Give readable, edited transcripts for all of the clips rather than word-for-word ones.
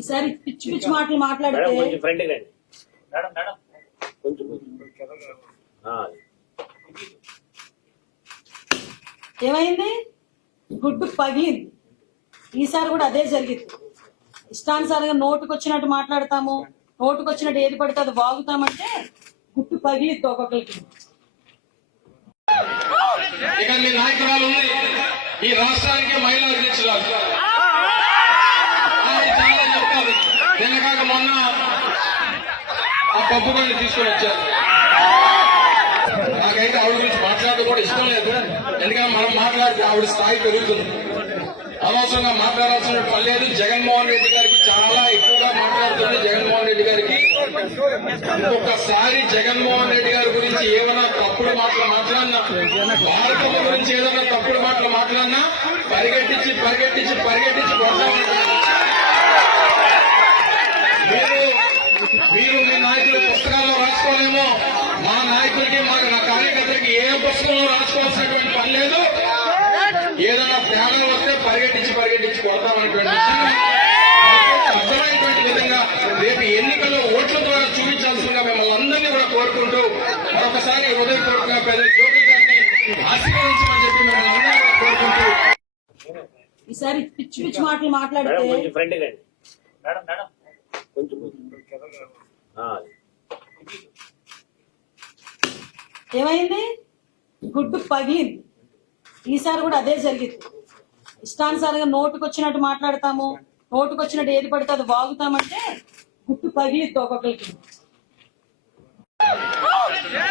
ఈసారి పిచ్చి పిచ్చి మాటలు మాట్లాడితే ఏమైంది? గుడ్డు పగిలింది. ఈసారి కూడా అదే జరిగింది. ఇష్టానుసారంగా నోటుకొచ్చినట్టు మాట్లాడతాము, నోటుకొచ్చినట్టు ఏది పడితే అది బాగుతామంటే గుడ్డు పగిలిద్ది ఒక్కొక్కరికి. ఇక మీ నాయకురాలు ఉంది, ఈ రాష్ట్రానికి మహిళా అధ్యక్షురాలు. చాలా చెప్తారు. నిన్నగాక మొన్న ఆ పప్పు కొని తీసుకొని వచ్చారు. నాకైతే ఆవిడ గురించి మాట్లాడడం కూడా ఇష్టం లేదు. ఎందుకంటే మనం మాట్లాడితే ఆవిడ స్థాయి పెరుగుతుంది. అనవసరంగా మాట్లాడాల్సిన పని లేదు. జగన్మోహన్ రెడ్డి గారికి చాలా ఎక్కువగా మాట్లాడుతుంది. జగన్మోహన్ రెడ్డి గారికి ఒక్కసారి జగన్మోహన్ రెడ్డి గారి గురించి ఏమైనా తప్పుడు మాటలు మాట్లాడినా, భారతమ్మ గురించి ఏదైనా తప్పుడు మాటలు మాట్లాడినా పరిగెట్టించి పరిగెట్టించి పరిగెట్టించి కొడతామంటారు. మీరు మీ నాయకుల పుస్తకాల్లో రాసుకోలేమో, మా నాయకులకి నా కార్యకర్తలకి ఏ పుస్తకంలో రాసుకోవాల్సినటువంటి పని లేదు. ఏదైనా తేడా వస్తే పరిగెట్టించి పరిగెట్టించి కొడతామనేటువంటి అర్థమైనటువంటి విధంగా రేపు ఎన్నికల్లో ఓట్ల ద్వారా చూపించాల్సిందిగా మిమ్మల్ని అందరినీ కూడా కోరుకుంటూ మరొకసారి హృదయపూర్వకంగా పెద్ద జ్యోతి గారిని ఆశీర్వదించమని చెప్పి మిమ్మల్ని అందరినీ కోరుకుంటూ ఈసారి పిచ్చి పిచ్చి మాటలు మాట్లాడితే ఏమైంది? గుడ్డు పగిలింది. ఈసారి కూడా అదే జరిగింది. ఇష్టానుసారంగా నోటుకొచ్చినట్టు మాట్లాడతాము, నోటుకొచ్చినట్టు ఏది పడితే అది బాగుతామంటే గుడ్డు పగిలిద్ది ఒక్కొక్కరికి.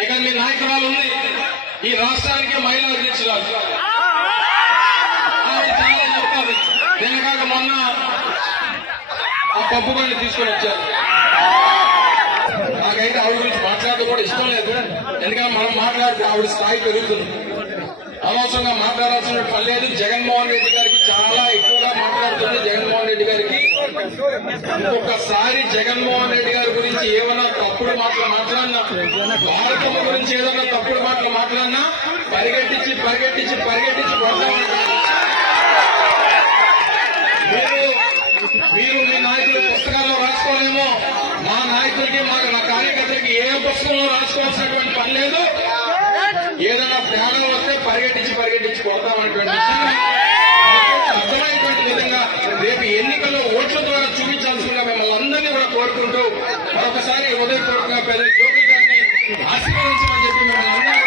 ఇక మీ నాయకురాలు ఉంది, ఈ రాష్ట్రానికి మహిళా అధ్యక్షురాలు. చాలా చెప్తారు. నిన్నగాక మొన్న ఆ పప్పు కొని తీసుకొని వచ్చారు. నాకైతే ఆవిడ గురించి మాట్లాడడం కూడా ఇష్టం లేదు. ఎందుకంటే మనం మాట్లాడితే ఆవిడ స్థాయి పెరుగుతుంది. అనవసరంగా మాట్లాడాల్సిన పని లేదు. జగన్మోహన్ రెడ్డి గారికి చాలా ఎక్కువగా మాట్లాడుతుంది. జగన్మోహన్ రెడ్డి గారికి ఒక్కసారి జగన్మోహన్ రెడ్డి గారి గురించి ఏమైనా తప్పుడు మాటలు మాట్లాడినా, భారతమ్మ గురించి ఏదైనా తప్పుడు మాటలు మాట్లాడినా పరిగెట్టించి పరిగెట్టించి పరిగెట్టించి కొడతామంటారు. మీరు మీ నాయకుల పుస్తకాల్లో రాసుకోలేమో, మా నాయకులకి నా కార్యకర్తలకి ఏ పుస్తకంలో రాసుకోవాల్సినటువంటి పని లేదు. ఏదైనా తేడా వస్తే పరిగెట్టించి పరిగెట్టించి కొడతామనేటువంటి అర్థమైనటువంటి విధంగా రేపు ఎన్నికల్లో ఓట్ల ద్వారా చూపించాల్సిందిగా మిమ్మల్ని అందరినీ కూడా కోరుకుంటూ మరొకసారి హృదయపూర్వకంగా పెద్ద జ్యోతి గారిని ఆశీర్వదించమని